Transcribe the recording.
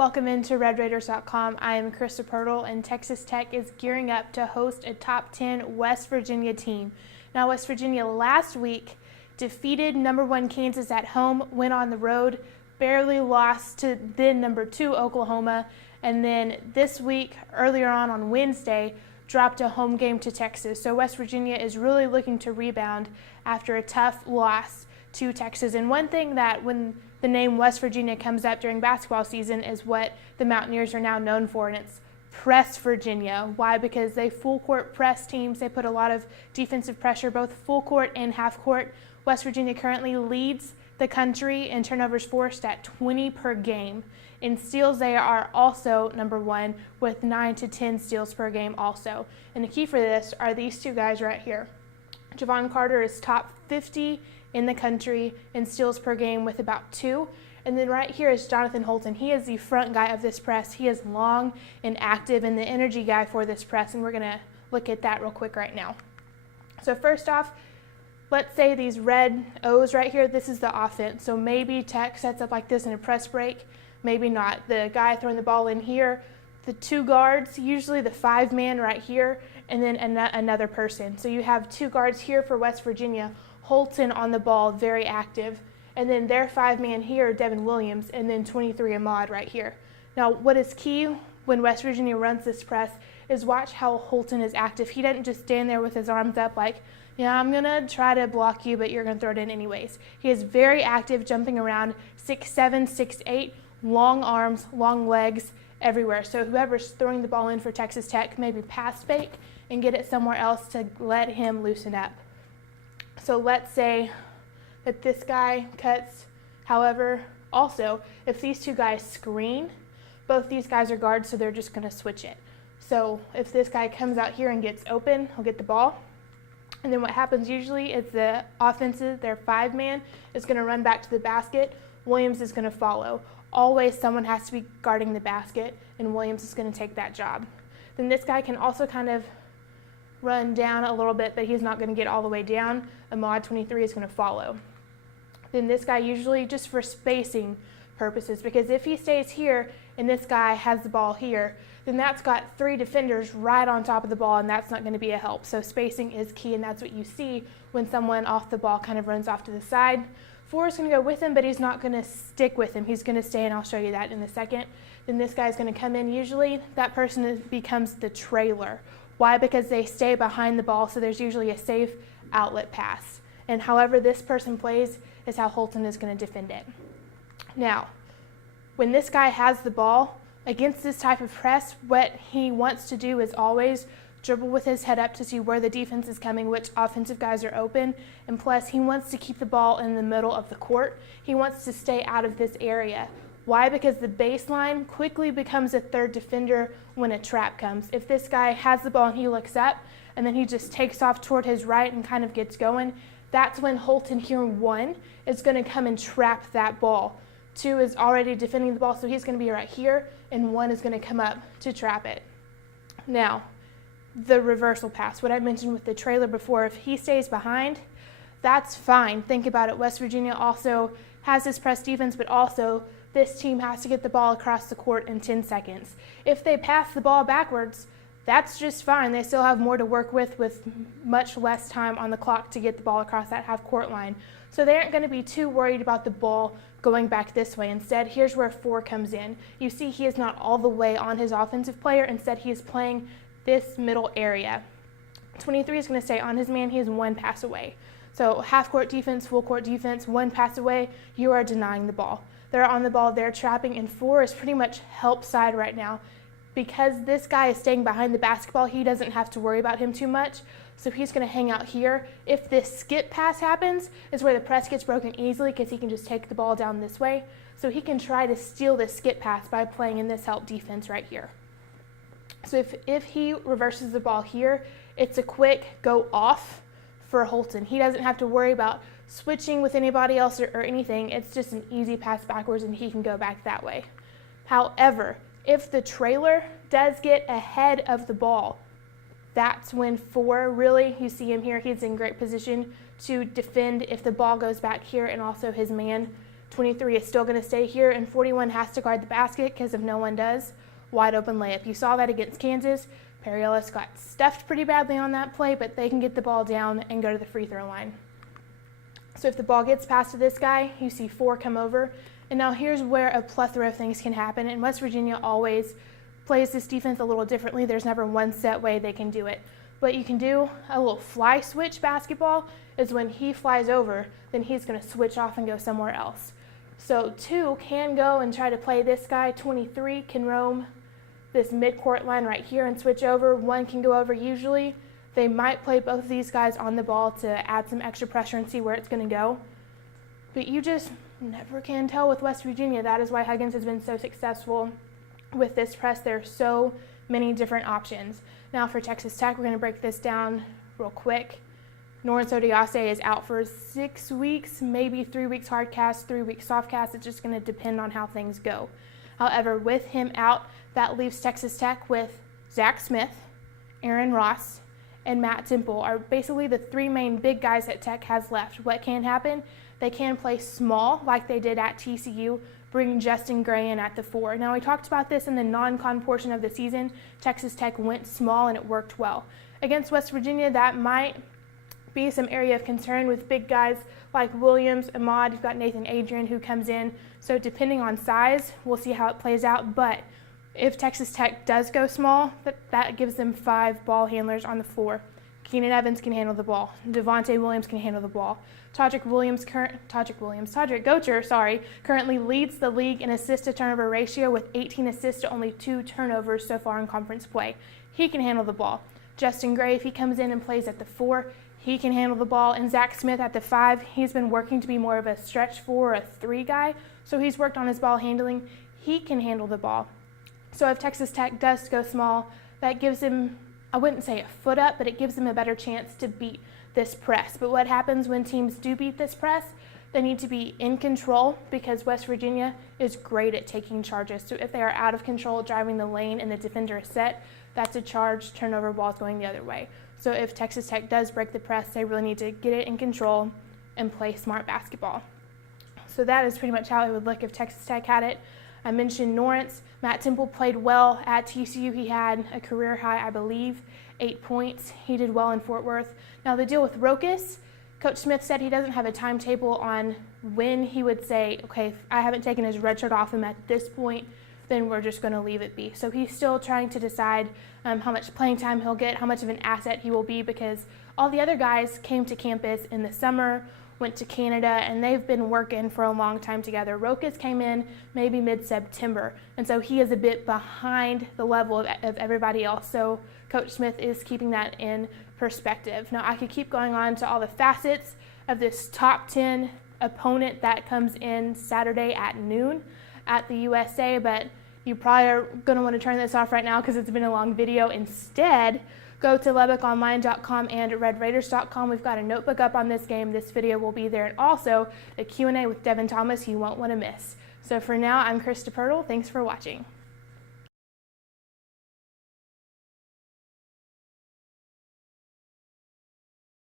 Welcome into RedRaiders.com. I am Krista Pirtle, and Texas Tech is gearing up to host a top 10 West Virginia team. Now, West Virginia last week defeated number 1 Kansas at home, went on the road, barely lost to then number 2 Oklahoma, and then this week, earlier on Wednesday, dropped a home game to Texas. So West Virginia is really looking to rebound after a tough loss to Texas. And one thing that when the name West Virginia comes up during basketball season is what the Mountaineers are now known for, and it's Press Virginia. Why? Because they full court press teams. They put a lot of defensive pressure, both full court and half court. West Virginia currently leads the country in turnovers forced at 20 per game. In steals, they are also number 1 with 9 to 10 steals per game also. And the key for this are these two guys right here. Javon Carter is top 50 in the country in steals per game with about 2. And then right here is Jonathan Holton. He is the front guy of this press. He is long and active and the energy guy for this press, and we're going to look at that real quick right now. So first off, let's say these red O's right here, this is the offense. So maybe Tech sets up like this in a press break, maybe not. The guy throwing the ball in here, the 2 guards, usually the 5-man right here, and then another person. So you have 2 guards here for West Virginia, Holton on the ball, very active, and then their 5-man here, Devin Williams, and then 23 Ahmad right here. Now, what is key when West Virginia runs this press is watch how Holton is active. He doesn't just stand there with his arms up like, yeah, I'm going to try to block you, but you're going to throw it in anyways. He is very active, jumping around, 6'7", 6'8", long arms, long legs, everywhere. So whoever's throwing the ball in for Texas Tech, maybe pass fake and get it somewhere else to let him loosen up. So let's say that this guy cuts. However, also, if these 2 guys screen, both these guys are guards, so they're just going to switch it. So if this guy comes out here and gets open, he'll get the ball. And then what happens usually is the offensive, their 5-man, is going to run back to the basket. Williams is going to follow. Always someone has to be guarding the basket, and Williams is going to take that job. Then this guy can also kind of run down a little bit, but he's not going to get all the way down. Ahmad 23 is going to follow. Then this guy usually just for spacing purposes, because if he stays here and this guy has the ball here, then that's got 3 defenders right on top of the ball, and that's not going to be a help. So spacing is key, and that's what you see when someone off the ball kind of runs off to the side. 4 is going to go with him, but he's not going to stick with him. He's going to stay, and I'll show you that in a second. Then this guy's going to come in. Usually that person becomes the trailer. Why? Because they stay behind the ball, so there's usually a safe outlet pass. And however this person plays is how Holton is going to defend it. Now, when this guy has the ball, against this type of press, what he wants to do is always dribble with his head up to see where the defense is coming, which offensive guys are open, and plus he wants to keep the ball in the middle of the court. He wants to stay out of this area. Why? Because the baseline quickly becomes a 3rd defender when a trap comes. If this guy has the ball and he looks up and then he just takes off toward his right and kind of gets going, that's when Holton here 1 is going to come and trap that ball. 2 is already defending the ball, so he's going to be right here, and 1 is going to come up to trap it. Now, the reversal pass, what I mentioned with the trailer before, if he stays behind, that's fine. Think about it. West Virginia also has this press defense, but also this team has to get the ball across the court in 10 seconds. If they pass the ball backwards, that's just fine. They still have more to work with much less time on the clock to get the ball across that half-court line. So they aren't going to be too worried about the ball going back this way. Instead, here's where 4 comes in. You see he is not all the way on his offensive player. Instead, he is playing this middle area. 23 is going to stay on his man. He is 1 pass away. So half-court defense, full-court defense, 1 pass away, you are denying the ball. They're on the ball, they're trapping, and 4 is pretty much help side right now. Because this guy is staying behind the basketball, he doesn't have to worry about him too much. So he's going to hang out here. If this skip pass happens, is where the press gets broken easily because he can just take the ball down this way. So he can try to steal this skip pass by playing in this help defense right here. So if he reverses the ball here, it's a quick go off for Holton. He doesn't have to worry about switching with anybody else or anything. It's just an easy pass backwards, and he can go back that way. However, if the trailer does get ahead of the ball, that's when 4 really, you see him here, he's in great position to defend if the ball goes back here, and also his man 23 is still going to stay here, and 41 has to guard the basket because if no one does, wide open layup. You saw that against Kansas. Perry Ellis got stuffed pretty badly on that play, but they can get the ball down and go to the free throw line. So if the ball gets passed to this guy, you see 4 come over. And now here's where a plethora of things can happen. And West Virginia always plays this defense a little differently. There's never one set way they can do it. But you can do a little fly switch basketball is when he flies over, then he's going to switch off and go somewhere else. So 2 can go and try to play this guy. 23 can roam this midcourt line right here and switch over. 1 can go over usually. They might play both of these guys on the ball to add some extra pressure and see where it's going to go. But you just never can tell with West Virginia. That is why Huggins has been so successful with this press. There are so many different options. Now for Texas Tech, we're going to break this down real quick. Lawrence Odiase is out for 6 weeks, maybe 3 weeks hard cast, 3 weeks soft cast. It's just going to depend on how things go. However, with him out, that leaves Texas Tech with Zach Smith, Aaron Ross, and Matt Temple are basically the 3 main big guys that Tech has left. What can happen? They can play small like they did at TCU, bring Justin Gray in at the 4. Now, we talked about this in the non-con portion of the season. Texas Tech went small and it worked well. Against West Virginia, that might be some area of concern with big guys like Williams, Ahmad. You've got Nathan Adrian who comes in. So depending on size, we'll see how it plays out. But if Texas Tech does go small, that gives them 5 ball handlers on the floor. Keenan Evans can handle the ball. Devontae Williams can handle the ball. Todrick Gocher, currently leads the league in assist-to-turnover ratio with 18 assists to only 2 turnovers so far in conference play. He can handle the ball. Justin Gray, if he comes in and plays at the 4, he can handle the ball. And Zach Smith at the 5, he's been working to be more of a stretch 4 or a 3 guy, so he's worked on his ball handling. He can handle the ball. So if Texas Tech does go small, that gives him, I wouldn't say a foot up, but it gives them a better chance to beat this press. But what happens when teams do beat this press? They need to be in control because West Virginia is great at taking charges. So if they are out of control, driving the lane and the defender is set, that's a charge, turnover, ball's going the other way. So if Texas Tech does break the press, they really need to get it in control and play smart basketball. So that is pretty much how it would look if Texas Tech had it. I mentioned Lawrence. Matt Temple played well at TCU. He had a career high, I believe, 8 points. He did well in Fort Worth. Now the deal with Rokas, Coach Smith said he doesn't have a timetable on when he would say, okay, if I haven't taken his red shirt off him at this point, then we're just going to leave it be. So he's still trying to decide how much playing time he'll get, how much of an asset he will be, because all the other guys came to campus in the summer, went to Canada, and they've been working for a long time together. Rokas came in maybe mid-September, and so he is a bit behind the level of everybody else. So Coach Smith is keeping that in perspective. Now, I could keep going on to all the facets of this top 10 opponent that comes in Saturday at noon at the USA, but you probably are going to want to turn this off right now because it's been a long video. Instead, go to LubbockOnline.com and RedRaiders.com. We've got a notebook up on this game. This video will be there, and also a Q&A with Devin Thomas you won't want to miss. So for now, I'm Krista Pirtle. Thanks for watching.